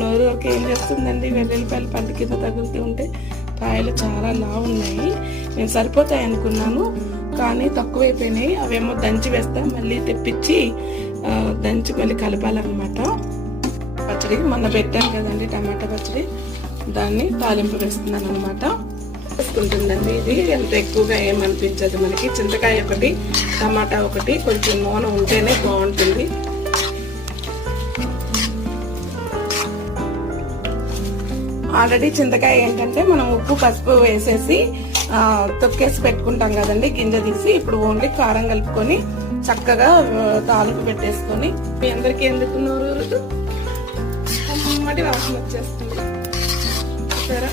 నోరు వరకు ఏం చేస్తుందండి, వెల్లుల్లిపాయలు పంట కింద తగులుతూ ఉంటే కాయలు చాలా లావు ఉన్నాయి. నేను సరిపోతాయి అనుకున్నాను కానీ తక్కువైపోయినాయి. అవేమో దంచి వేస్తా, మళ్ళీ తెప్పించి దంచి మళ్ళీ కలపాలన్నమాట. పచ్చడి మొన్న పెట్టాను కదండి టమాటా పచ్చడి, దాన్ని తాలింపు వేస్తున్నాను అనమాట. వేసుకుంటుందండి. ఇది ఎంత ఎక్కువగా ఏమనిపించదు మనకి. చింతకాయ ఒకటి, టమాటా ఒకటి, కొంచెం నూనె ఉంటేనే బాగుంటుంది. ఆల్రెడీ చింతకాయ ఏంటంటే మనం ఉప్పు పసుపు వేసేసి తొక్కేసి పెట్టుకుంటాం కదండి గింజ తీసి. ఇప్పుడు ఓన్లీ కారం కలుపుకొని చక్కగా తాలింపు పెట్టేసుకొని, మీ అందరికీ ఎందుకు నోరు అమ్మటి వాసన వచ్చేస్తుంది సరే.